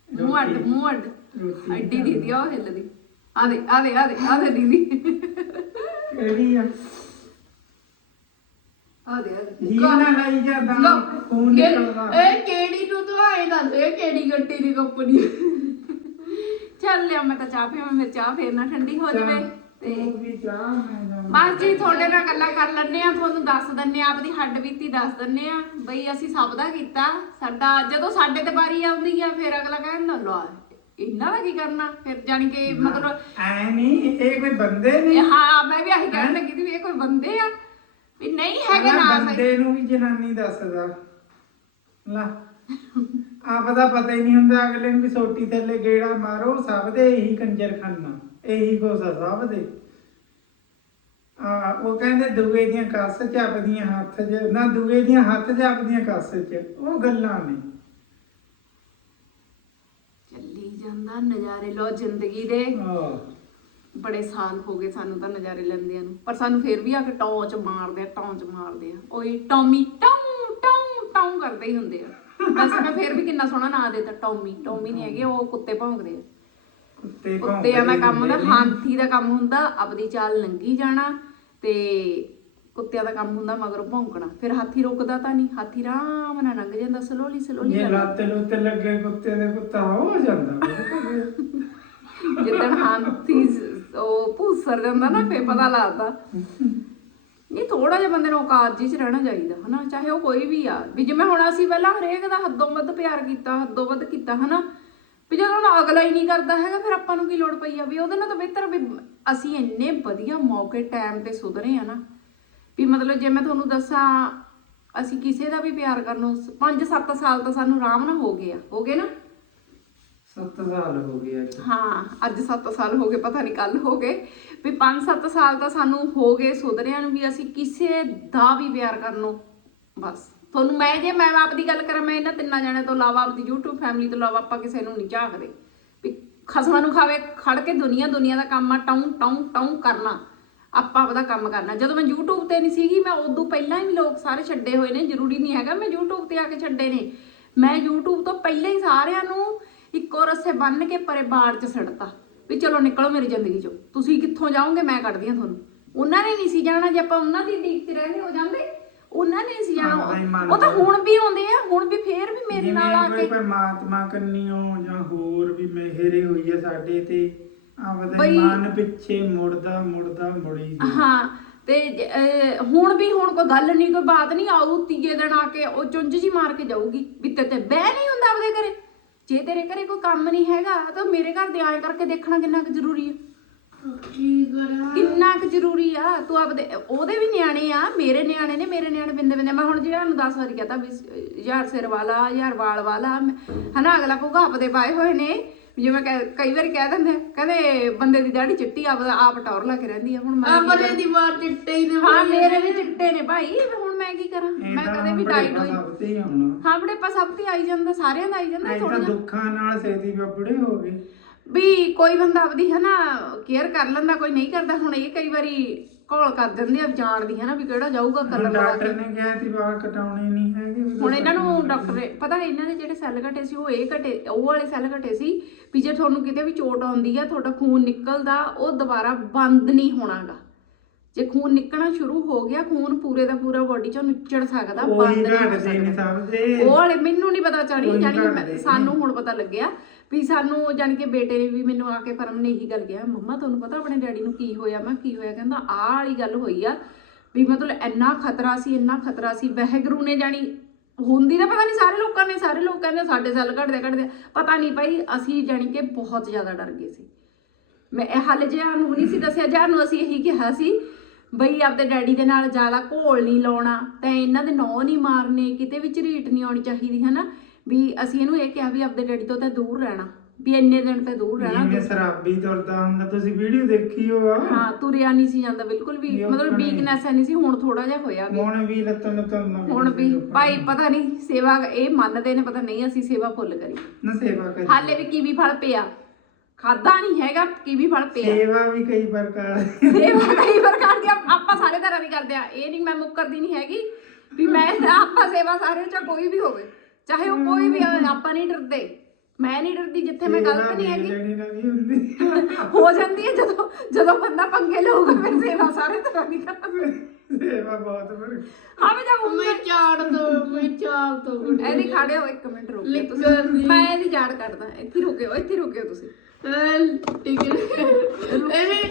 ਮੂੰਹ ਅੱਡ ਮੂੰਹ ਅੱਡ। ਰੋਟੀ ਅੱਡੀ ਦੀਦੀ ਆ ਉਹ ਹਿੱਲਦੀ। ਆ ਦੇ ਆ ਦੇ ਆ ਦੇ ਆ ਦੇ ਦੀਦੀ। ਕਿਹੜੀ ਆ? ਆ ਦੇ ਆ ਦੇ। ਜੀਵ ਨਾ ਲਈ ਜਾਂਦਾ ਖੂਨ ਨਿਕਲਦਾ। ਇਹ ਕਿਹੜੀ ਨੂੰ ਤੂੰ ਆਏ ਦੱਸ ਇਹ ਕਿਹੜੀ ਗੱਡੀ ਦੀ ਕੰਪਨੀ? ਚੱਲ ਲਿਆ ਮੈਂ ਤਾਂ ਚਾਹ ਪੀਵਾਂ ਮੇਰੇ ਚਾਹ ਫੇਰ ਨਾ ਠੰਡੀ ਹੋ ਜਾਵੇ। ਤੇ ਤੂੰ ਵੀ ਚਾਹ ਮੈਂ ਜਾਵਾਂ। ਬਸ ਜੀ ਤੁਹਾਡੇ ਨਾਲ ਗੱਲਾਂ ਕਰ ਲੈਣੇ ਆ ਤੁਹਾਨੂੰ ਦੱਸ ਦਿੰਨੇ ਆ ਆਪਦੀ ਹੱਡ ਬੀਤੀ ਦੱਸ ਦਿੰਨੇ ਆ ਬਈ ਅਸੀਂ ਸਭ ਦਾ ਕੀਤਾ ਸਾਡਾ ਜਦੋਂ ਸਾਡੇ ਤੇ ਵਾਰੀ ਆਉਂਦੀ ਆ ਫਿਰ ਅਗਲਾ ਕਹਿੰਦਾ ਲੋ ਇਹਨਾਂ ਦਾ ਕੀ ਕਰਨਾ? ਫਿਰ ਜਾਣੀ ਕਿ ਮਤਲਬ ਐ ਨਹੀਂ ਇਹ ਕੋਈ ਬੰਦੇ ਨਹੀਂ ਹਾਂ ਮੈਂ ਵੀ ਆਹੀ ਕਹਿਣ ਲੱਗੀ ਸੀ ਵੀ ਇਹ ਕੋਈ ਬੰਦੇ ਆ। ਵੀ ਨਹੀਂ ਹੈਗੇ ਨਾ ਬੰਦੇ ਨੂੰ ਵੀ ਜਨਾਨੀ ਦੱਸਦਾ। ਲਾ ਆਪ ਦਾ ਪਤਾ ਹੀ ਨਹੀਂ ਹੁੰਦਾ ਅਗਲੇ ਨੂੰ ਵੀ ਸੋਟੀ ਥੱਲੇ ਗੇੜਾ ਮਾਰੋ ਸਭ ਦੇ ਇਹੀ ਕੰਜਰ ਖਾਨਾ ਇਹੀ ਕੋਸਾ ਸਭ ਦੇ। ਆ ਉਹ ਕਹਿੰਦੇ ਦੂਏ ਦੀਆਂ ਕੱਸ ਚੱਪਦੀਆਂ ਹੱਥ 'ਚ ਨਾ ਦੂਏ ਦੀਆਂ ਹੱਥ ਚੱਪਦੀਆਂ ਕੱਸ 'ਚ ਉਹ ਗੱਲਾਂ ਨੇ। ਚੱਲੀ ਜਾਂਦਾ ਨਜ਼ਾਰੇ ਲੋ ਜ਼ਿੰਦਗੀ ਦੇ। ਆਹ, ਬੜੇ ਸਾਲ ਹੋ ਗਏ ਸਾਨੂੰ ਤਾਂ ਨਜ਼ਾਰੇ ਲੈਂਦਿਆਂ ਨੂੰ ਪਰ ਸਾਨੂੰ ਫੇਰ ਵੀ ਆ ਕੇ ਟੌਂਚ ਮਾਰਦੇ ਆ ਟੌਂਚ ਮਾਰਦੇ ਆ। ਉਹੀ ਟੌਮੀ ਟੌਂ ਟੌਂ ਟੌਂ ਕਰਦੇ ਹੀ ਹੁੰਦੇ ਆ। ਵੈਸੇ ਮੈਂ ਫੇਰ ਵੀ ਕਿੰਨਾ ਸੋਹਣਾ ਨਾਂ ਦੇਤਾ ਟੌਮੀ। ਟੌਮੀ ਨਹੀਂ ਹੈਗੇ ਉਹ ਕੁੱਤੇ ਭੌਂਕਦੇ ਆ। ਕੁੱਤੇ ਕੁੱਤਿਆਂ ਦਾ ਭੌਂਕਦੇ ਕੰਮ ਨਾ। ਹੁੰਦੇ। ਹਾਥੀ ਦਾ ਕੰਮ ਹੁੰਦਾ ਆਪਦੀ ਚਾਲ ਲੰਗੀ ਜਾਣਾ। ਤੇ ਕੁੱਤਿਆਂ ਦਾ ਕੰਮ ਹੁੰਦਾ ਮਗਰ ਭੌਂਕਣਾ। ਫਿਰ ਹਾਥੀ ਰੁਕਦਾ ਤਾਂ ਨਹੀਂ ਹਾਥੀ ਆਰਾਮ ਨਾਲ ਲੰਘ ਜਾਂਦਾ ਸਲੋਲੀ ਸਲੋਲੀ ਜੇ ਲੱਤ ਲੁੱਤ ਲੱਗੇ ਕੁੱਤੇ ਦੇ ਕੁੱਤਾ ਹੋ ਜਾਂਦਾ। ਜਿੱਦਣ ਹਾਥੀ ਉਹ ਭੂਸਰ ਜਾਂਦਾ ਨਾ ਫੇ ਪਤਾ ਲੱਗਦਾ। ਇਹ ਥੋੜਾ ਜਿਹਾ ਬੰਦੇ ਨੂੰ ਔਕਾਤ ਜੀ ਚ ਰਹਿਣਾ ਚਾਹੀਦਾ ਹਨਾ? ਚਾਹੇ ਉਹ ਕੋਈ ਵੀ ਆ। ਵੀ ਜਿਵੇਂ ਹੁਣ ਅਸੀਂ ਪਹਿਲਾਂ ਹਰੇਕ ਦਾ ਹੱਦੋਂ ਵੱਧ ਪਿਆਰ ਕੀਤਾ ਹੱਦੋਂ ਵੱਧ ਕੀਤਾ ਹਨਾ? ਵੀ ਜਦੋਂ ਹੁਣ ਅਗਲਾ ਹੀ ਨਹੀਂ ਕਰਦਾ ਹੈਗਾ ਫਿਰ ਆਪਾਂ ਨੂੰ ਕੀ ਲੋੜ ਪਈ ਆ ਵੀ ਉਹਦੇ ਨਾਲ ਤਾਂ ਬਿਹਤਰ ਵੀ ਅਸੀਂ ਇੰਨੇ ਵਧੀਆ ਮੌਕੇ ਟਾਈਮ ਤੇ ਸੁਧਰੇ ਆ ਨਾ। ਵੀ ਮਤਲਬ ਜੇ ਮੈਂ ਤੁਹਾਨੂੰ ਦੱਸਾਂ ਅਸੀਂ ਕਿਸੇ ਦਾ ਵੀ ਪਿਆਰ ਕਰਨੋਂ 5-7 ਸਾਲ ਤਾਂ ਸਾਨੂੰ ਆਰਾਮ ਨਾਲ ਹੋ ਗਏ ਆ ਹੋ ਗਏ ਨਾ? 7 ਸਾਲ ਹੋ ਗਏ ਅੱਜ। ਹਾਂ ਅੱਜ 7 ਸਾਲ ਹੋ ਗਏ ਪਤਾ ਨਹੀਂ ਕੱਲ ਹੋ ਗਏ। ਵੀ 5-7 ਸਾਲ ਤਾਂ ਸਾਨੂੰ ਹੋ ਗਏ ਸੁਧਰਿਆਂ ਨੂੰ ਵੀ ਅਸੀਂ ਕਿਸੇ ਦਾ ਵੀ ਪਿਆਰ ਕਰਨੋਂ ਬਸ। ਤੁਹਾਨੂੰ ਮੈਂ ਜੇ ਮੈਂ ਆਪਦੀ ਗੱਲ ਕਰਾਂ, ਮੈਂ ਇਹਨਾਂ ਤਿੰਨਾਂ ਜਣਿਆਂ ਤੋਂ ਇਲਾਵਾ ਆਪਦੀ YouTube ਫੈਮਿਲੀ ਤੋਂ ਇਲਾਵਾ ਆਪਾਂ ਕਿਸੇ ਨੂੰ ਨਹੀਂ ਝਾਕਦੇ। ਵੀ ਖਸਮਾਂ ਨੂੰ ਖਾਵੇ, ਖੜ ਕੇ ਦੁਨੀਆ ਦੁਨੀਆ ਦਾ ਕੰਮ ਆ, ਟੌਂ ਟੌਂ ਟੌਂ ਕਰਨਾ। ਆਪਾਂ ਆਪਦਾ ਕੰਮ ਕਰਨਾ। ਜਦੋਂ ਮੈਂ YouTube ਤੇ ਨਹੀਂ ਸੀਗੀ, ਮੈਂ ਉਦੋਂ ਪਹਿਲਾਂ ਹੀ ਲੋਕ ਸਾਰੇ ਛੱਡੇ ਹੋਏ ਨੇ, ਜ਼ਰੂਰੀ ਨਹੀਂ ਹੈਗਾ ਮੈਂ YouTube ਤੇ ਆ ਕੇ ਛੱਡੇ ਨੇ। ਮੈਂ YouTube ਤੋਂ ਪਹਿਲਾਂ ਹੀ ਸਾਰਿਆਂ ਨੂੰ ਇੱਕੋ ਰਸੇ ਬੰਨ ਕੇ ਪਰੇ ਬਾੜ 'ਚ ਸੜਤਾ। ਵੀ ਚਲੋ ਨਿਕਲੋ ਮੇਰੀ ਜ਼ਿੰਦਗੀ 'ਚੋਂ। ਤੁਸੀਂ ਕਿੱਥੋਂ ਜਾਓਗੇ, ਮੈਂ ਕੱਢਦੀ ਹਾਂ ਤੁਹਾਨੂੰ। ਉਹਨਾਂ ਨੇ ਨਹੀਂ ਸੀ ਜਾਣਾ, ਜੇ ਆਪਾਂ ਉਹਨਾਂ ਦੀ ਡੀਕ 'ਚ ਰਹਿੰਦੇ ਹੋ ਜਾਂਦੇ ਉਹਨਾਂ ਨੇ ਸੀ ਜਾਣਾ। ਉਹ ਤਾਂ ਹੁਣ ਵੀ ਆਉਂਦੇ ਆ ਹੁਣ ਵੀ ਫੇਰ ਵੀ ਮੇਰੇ ਨਾਲ ਆ ਕੇ ਪਰਮਾਤਮਾ ਕੰਨੀਓ ਜਾਂ ਹੋਰ ਵੀ ਮਿਹਰੇ ਹੋਈ ਹੈ ਸਾਡੇ ਤੇ ਆਪਦੇ ਮਨ ਪਿੱਛੇ ਮੁੜਦਾ ਮੁੜਦਾ ਮੁੜੀ। ਹਾਂ ਤੇ ਹੁਣ ਵੀ ਹੁਣ ਕੋਈ ਗੱਲ ਨਹੀਂ ਕੋਈ ਬਾਤ ਨਹੀਂ ਆਊ ਤੀਏ ਦਿਨ ਆ ਕੇ ਉਹ ਚੁੰਝ ਜੀ ਮਾਰ ਕੇ ਜਾਊਗੀ ਵੀ ਤੇ ਤੇ ਬਹਿ ਨਹੀਂ ਹੁੰਦਾ ਆਪਦੇ ਘਰੇ ਜੇ ਤੇਰੇ ਘਰੇ ਕੋਈ ਕੰਮ ਨਹੀਂ ਹੈਗਾ ਤਾਂ ਮੇਰੇ ਘਰ ਦੇ ਆਏ ਕਰਕੇ ਦੇਖਣਾ ਕਿੰਨਾ ਕੁ ਜ਼ਰੂਰੀ ਹੈ ਕਿੰਨਾ ਕੁ ਜ਼ਰੂਰੀ ਆ? ਤੂੰ ਆਪਦੇ ਉਹਦੇ ਵੀ ਨਿਆਣੇ ਆ ਮੇਰੇ ਨਿਆਣੇ ਨੇ ਮੇਰੇ ਨਿਆਣੇ ਬਿੰਦੇ ਬਿੰਦੇ। ਮੈਂ ਹੁਣ ਜਿਹੜਾ ਨੂੰ 10 ਵਾਰੀ ਕਹਤਾ ਵੀ ਯਾਰ ਸਿਰ ਵਾਲਾ ਯਾਰ ਵਾਲ ਵਾਲਾ ਮੈਂ- ਹਨਾ ਅਗਲਾ ਕਹੂਗਾ ਆਪਦੇ ਪਾਏ ਹੋਏ ਨੇ। ਵੀ ਜਿਵੇਂ ਕਹਿ- ਕਈ ਵਾਰੀ ਕਹਿ ਦਿੰਦੇ ਕਹਿੰਦੇ ਬੰਦੇ ਦੀ ਦਾੜੀ ਚਿੱਟੀ ਆਪ ਆਪ ਟੌਰ ਲਾ ਕੇ ਰਹਿੰਦੀ ਆ ਹੁਣ ਮੈਂ ਕਰਾਂ? ਦੀ ਬਾਤ ਚਿੱਟੇ ਹੀ ਨੇ ਹਾਂ ਮੇਰੇ ਵੀ ਚਿੱਟੇ ਨੇ ਭਾਈ ਵੀ ਹੁਣ ਮੈਂ ਕੀ ਕਰਾਂ? ਮੈਂ ਕਦੇ ਵੀ ਡਾਈਟ ਹੋਈ। ਸਭ ਤੇ ਹੀ ਬੜੇ ਪਾ ਸਭ ਤੇ ਆਈ ਜਾਂਦਾ ਸਾਰਿਆਂ ਦਾ ਆਈ ਜਾਂਦਾ ਥੋੜਾ ਦੁੱਖਾਂ ਨਾਲ ਸੇਦੀ ਬੱਬੜੇ ਹੋ ਗਏ। ਵੀ ਕੋਈ ਬੰਦਾ ਆਪਦੀ ਹੈ ਨਾ ਕੇਅਰ ਕਰ ਲੈਂਦਾ ਕੋਈ ਨਹੀਂ ਕਰਦਾ ਹੁਣ ਇਹ ਕਈ ਵਾਰੀ ਕਾਲ ਕਰ ਦਿੰਦੇ ਆ ਜਾਣਦੀ ਹੈ ਨਾ ਵੀ ਕਿਹੜਾ ਜਾਊਗਾ ਕਲਰ ਲਵਾ ਡਾਕਟਰ ਕੇ ਨੇ ਕਿਹਾ ਸੀ ਵਾਲ ਕਟਾਉਣੇ ਨਹੀਂ ਹੈਗੇ। ਵੀ ਹੁਣ ਇਹਨਾਂ ਨੂੰ ਡਾਕਟਰ ਪਤਾ ਇਹਨਾਂ ਦੇ ਜਿਹੜੇ ਸੈੱਲ ਘਟੇ ਸੀ ਉਹ ਇਹ ਘਟੇ ਉਹ ਵਾਲੇ ਸੈੱਲ ਘਟੇ ਸੀ ਵੀ ਜੇ ਤੁਹਾਨੂੰ ਕਿਤੇ ਵੀ ਚੋਟ ਆਉਂਦੀ ਆ ਤੁਹਾਡਾ ਖੂਨ ਨਿਕਲਦਾ ਉਹ ਦੁਬਾਰਾ ਬੰਦ ਨਹੀਂ ਹੋਣਾਗਾ। ਜੇ ਖੂਨ ਨਿਕਲਣਾ ਸ਼ੁਰੂ ਹੋ ਗਿਆ ਖੂਨ ਪੂਰੇ ਦਾ ਪੂਰਾ ਬਾਡੀ ਚੋਂ ਨੁੱਚੜ ਸਕਦਾ ਬੰਦ ਨਹੀਂ ਹੋ ਘਟਦੇ ਨੇ ਸਕਦਾ ਸਭ ਦੇ। ਉਹ ਵਾਲੇ ਮੈਨੂੰ ਨਹੀਂ ਪਤਾ ਚੜੀ ਉਹੀ ਜਾਨੀ ਕਿ ਮੈਂ- ਘਟਦੇ ਨੇ। ਸਾਨੂੰ ਹੁਣ ਪਤਾ ਲੱਗਿਆ ਵੀ ਸਾਨੂੰ ਜਾਨੀ ਕਿ ਬੇਟੇ ਨੇ ਵੀ ਮੈਨੂੰ ਆ ਕੇ ਪਰਮ ਨੇ ਇਹੀ ਗੱਲ ਕਿਹਾ, ਮੰਮਾ, ਤੁਹਾਨੂੰ ਪਤਾ ਆਪਣੇ ਡੈਡੀ ਨੂੰ ਕੀ ਹੋਇਆ? ਮੈਂ ਕੀ ਹੋਇਆ? ਕਹਿੰਦਾ, ਆਹ ਵਾਲੀ ਗੱਲ ਹੋਈ ਆ ਵੀ ਮਤਲਬ ਇੰਨਾ ਖਤਰਾ ਸੀ, ਇੰਨਾ ਖਤਰਾ ਸੀ। ਵਹਿਗਰੂ ਨੇ ਜਾਨੀ ਹੁੰਦੀ ਤਾਂ ਪਤਾ ਨਹੀਂ ਸਾਰੇ ਲੋਕਾਂ ਨੇ, ਸਾਰੇ ਲੋਕ ਕਹਿੰਦੇ ਸਾਡੇ ਸੈੱਲ ਘਟਦੇ ਘਟਦੇ। ਪਤਾ ਨਹੀਂ ਭਾਈ, ਅਸੀਂ ਜਾਨੀ ਕਿ ਬਹੁਤ ਜ਼ਿਆਦਾ ਡਰ ਗਏ ਸੀ। ਮੈਂ ਇਹ ਹਾਲੇ ਜਿਹਾ ਨੂੰ ਨਹੀਂ ਸੀ ਦੱਸਿਆ ਜਿਹਾ ਨੂੰ ਅਸੀਂ ਇਹੀ ਕਿਹਾ ਸੀ, ਬਈ ਆਪਦੇ ਡੈਡੀ ਦੇ ਨਾਲ ਜ਼ਿਆਦਾ ਘੋਲ ਨਹੀਂ ਲਾਉਣਾ, ਤੇ ਇਹਨਾਂ ਦੇ ਨੌ ਨਹੀਂ ਮਾਰਨੇ, ਕਿਤੇ ਵੀ ਝਰੀਟ ਨਹੀਂ ਆਉਣੀ ਚਾਹੀਦੀ ਹੈ ਨਾ ਵੀ ਅਸੀਂ ਇਹਨੂੰ ਇਹ ਕਿਹਾ ਵੀ ਆਪਦੇ ਡੈਡੀ ਤੋਂ ਤਾਂ ਦੂਰ ਰਹਿਣਾ ਵੀ ਇੰਨੇ ਦਿਨ ਤੇ ਦੂਰ ਰਹਿਣਾ ਜਿਵੇਂ ਸ਼ਰਾਬੀ ਤੁਰਦਾ ਹੁੰਦਾ ਤੁਸੀਂ ਵੀਡੀਓ ਦੇਖੀ ਹੋ ਆ? ਹਾਂ ਤੁਰਿਆ ਨਹੀਂ ਸੀ ਜਾਂਦਾ ਬਿਲਕੁਲ ਵੀ ਮਤਲਬ। ਵੀਕਨੈਸ ਨਹੀਂ। ਸੀ ਹੁਣ ਥੋੜਾ ਜਿਹਾ ਹੋਇਆ ਵੀ। ਹੁਣ ਵੀ ਲੱਤਾਂ ਲੱਤਾਂ ਹੁਣ ਵੀ ਭਾਈ ਪਤਾ ਨਹੀਂ ਸੇਵਾ ਇਹ ਮੰਨਦੇ ਨੇ ਪਤਾ ਨਹੀਂ ਅਸੀਂ ਸੇਵਾ ਫੁੱਲ ਕਰੀ। ਨਾ ਸੇਵਾ ਕਰੀ। ਹਾਲੇ ਵੀ ਕੀਵੀ ਫਲ ਪਿਆ। ਖਾਦਾ ਨਹੀਂ ਹੈਗਾ ਕੀਵੀ ਫਲ ਪਿਆ। ਸੇਵਾ ਵੀ ਕਈ ਪ੍ਰਕਾਰ ਦੀ। ਸੇਵਾ ਕਈ ਪ੍ਰਕਾਰ ਦੀ ਆਪ- ਆਪਾਂ ਸਾਰੇ ਤਰ੍ਹਾਂ ਦੀ ਕਰਦੇ ਆ। ਇਹ ਨਹੀਂ ਮੈਂ ਮੁੱਕਰਦੀ ਨਹੀਂ ਹੈਗੀ ਵੀ ਮੈਂ ਆਪਾਂ ਸੇਵਾ ਸਾਰੇ ਚ ਕੋਈ ਵੀ ਹੋਵੇ। ਚਾਹੇ ਉਹ ਕੋਈ ਵੀ ਹੋਵੇ ਆਪਾਂ ਨਹੀਂ ਡਰਦੇ। ਮੈਂ ਨਹੀਂ ਡਰਦੀ ਜਿੱਥੇ ਮੈਂ ਗਲਤ ਨਹੀਂ ਹੈਗੀ। ਲੈਣੀ ਨਾ ਵੀ ਹੁੰਦੀ। ਹੋ ਜਾਂਦੀ ਹੈ ਜਦੋਂ ਜਦੋਂ ਬੰਦਾ ਪੰਗੇ ਲਊਗਾ ਫਿਰ ਸੇਵਾ ਸਾਰੇ ਤਰ੍ਹਾਂ ਦੀ ਕਰਾਂਗੇ। ਸੇਵਾ ਬਹੁਤ ਪਰ ਹਾਂ ਮੈਂ ਜਾ ਮੈਂ ਚਾੜ ਦੋ ਮੈਂ ਚਾੜ ਦੋ। ਇਹਦੀ ਖੜੇ ਹੋ ਇੱਕ ਮਿੰਟ ਰੁਕੋ ਤੁਸੀਂ। ਦੀ। ਮੈਂ ਇਹਦੀ ਜਾੜ ਕੱਢਦਾ। ਇੱਥੇ ਰੁਕਿਓ ਇੱਥੇ ਰੁਕਿਓ ਤੁਸੀਂ। ਠੀਕ ਹੈ ਇਹਨੇ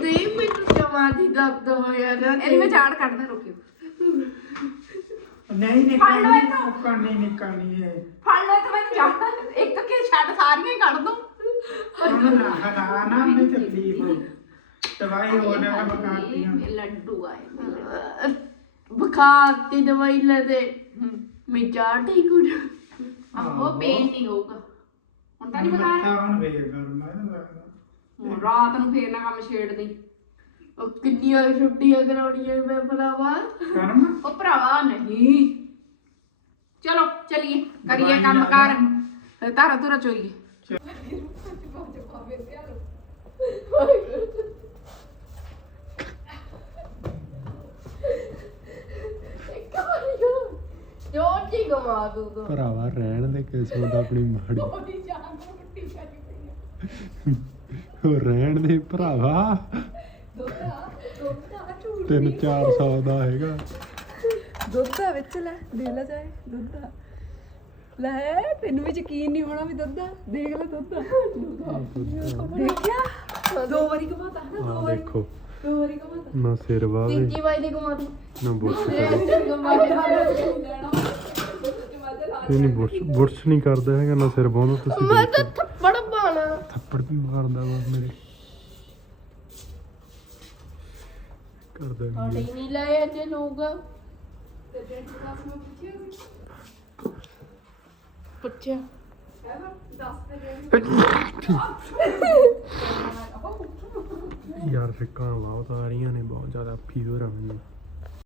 ਨਹੀਂ ਮੈਨੂੰ ਜਮਾਦੀ ਦਰਦ ਹੋਇਆ ਨਾ ਇਹਦੀ ਮੈਂ ਜਾੜ ਕੱਢਦਾ ਨਹੀਂ ਫੜ ਲਓ ਨਿਕਲਣੀ ਇਹਨੂੰ। ਨਿਕਲਣੀ ਨਿਕਲਣੀ ਹੈ ਫੜ ਲੈ ਤੇ ਮੈਨੂੰ ਜਾੜ ਇੱਕ ਕੇ ਛੱਡ ਸਾਰੀਆਂ ਹੀ ਕੱਢ ਦੋ। ਹੁਣ ਨਾ ਨਾ ਮੈਂ ਤਕਲੀਫ ਹੋ ਦਵਾਈ ਹੋ ਨਾ ਬਕਾਤੀਆਂ ਇਹ ਲੱਡੂ ਆਏ ਬੁਖਾਰ ਦੀ ਦਵਾਈ ਲੈ ਦੇ। ਮੈਂ ਚਾੜ ਠੀਕ ਹੋ ਜਾ ਆਹੋ। ਪੇਨ ਨਹੀਂ ਹੋਊਗਾ। ਹੁਣ ਤਾਂ ਨਹੀਂ ਬੁਖਾਰ ਮੱਥਾ ਹੁਣ ਵੇਖ ਗਰਮ ਹੈ ਨਾ ਲੱਗਦਾ ਹੁਣ ਰਾਤ ਨੂੰ ਫੇਰ ਨਾ ਕੰਮ ਛੇੜ ਦੇ ਉਹ ਕਿੰਨੀਆਂ ਛੁੱਟੀਆਂ ਕਰਾਉਣੀਆਂ ਮੈਂ ਭਰਾਵਾ। ਗਰਮ ਉਹ ਭਰਾਵਾ ਨਹੀਂ। ਚਲੋ ਚਲੀਏ ਕਰੀਏ ਕੰਮ ਕਾਰ ਤਾਰਾ ਤੁਰਾ ਚੋਈਏ ਜੋਰ ਜੀ ਗਵਾ ਦੂਗਾ ਭਰਾਵਾ ਰਹਿਣ ਦੇ ਕਿਸਮਤ ਆਪਣੀ ਮਾੜੀ। ਉਹ ਰਹਿਣ ਦੇ ਭਰਾਵਾ। ਤਿੰਨ ਚਾਰ ਸੌ ਦਾ ਹੈਗਾ। ਦੁੱਧ ਆ ਵਿੱਚ ਲੈ ਦੇ ਲੈ ਜਾਏ ਦੁੱਧ ਲੈ ਤੈਨੂੰ ਵੀ ਯਕੀਨ ਨਹੀਂ ਹੋਣਾ ਵੀ ਦੁੱਧ ਦੇਖ ਲੈ ਦੁੱਧ ਦੇਖਿਆ? ਦੋ ਵਾਰੀ ਕਮਾਤਾ ਨਾ ਦੋ ਵਾਰੀ। ਦੇਖੋ। ਦੋ ਵਾਰੀ ਕਮਾਤਾ ਨਾ ਸਿਰ ਵਾਵੇ ਤੀਜੀ ਵਾਰ ਦੇ ਗਵਾ ਦੂ। ਨਾ ਬੁਰਸ਼ ਕਰੇ ਦੇ ਇਹ ਨਹੀਂ ਬੁਰਸ਼ ਬੁਰਸ਼ ਨਹੀਂ ਕਰਦਾ ਹੈਗਾ ਨਾ ਸਿਰ ਵਾਉਂਦਾ ਤੁਸੀਂ ਮੈਂ ਦੇਖੋ। ਤਾਂ ਥੱਪੜ ਪਾਣਾ ਥੱਪੜ ਵੀ ਮਾਰਦਾ ਵਾ ਮੇਰੇ। ਕਰਦਾ ਸਾਡੇ ਕੀ ਹੀ ਨਹੀਂ ਲਾਏ ਤੇ ਲੋਕ। ਪੁੱਛਿਆ। ਯਾਰ ਫਿੱਕਾਂ ਬਹੁਤ ਆ ਰਹੀਆਂ ਨੇ ਬਹੁਤ ਜ਼ਿਆਦਾ ਫੀਵਰ ਆ ਮੈਨੂੰ।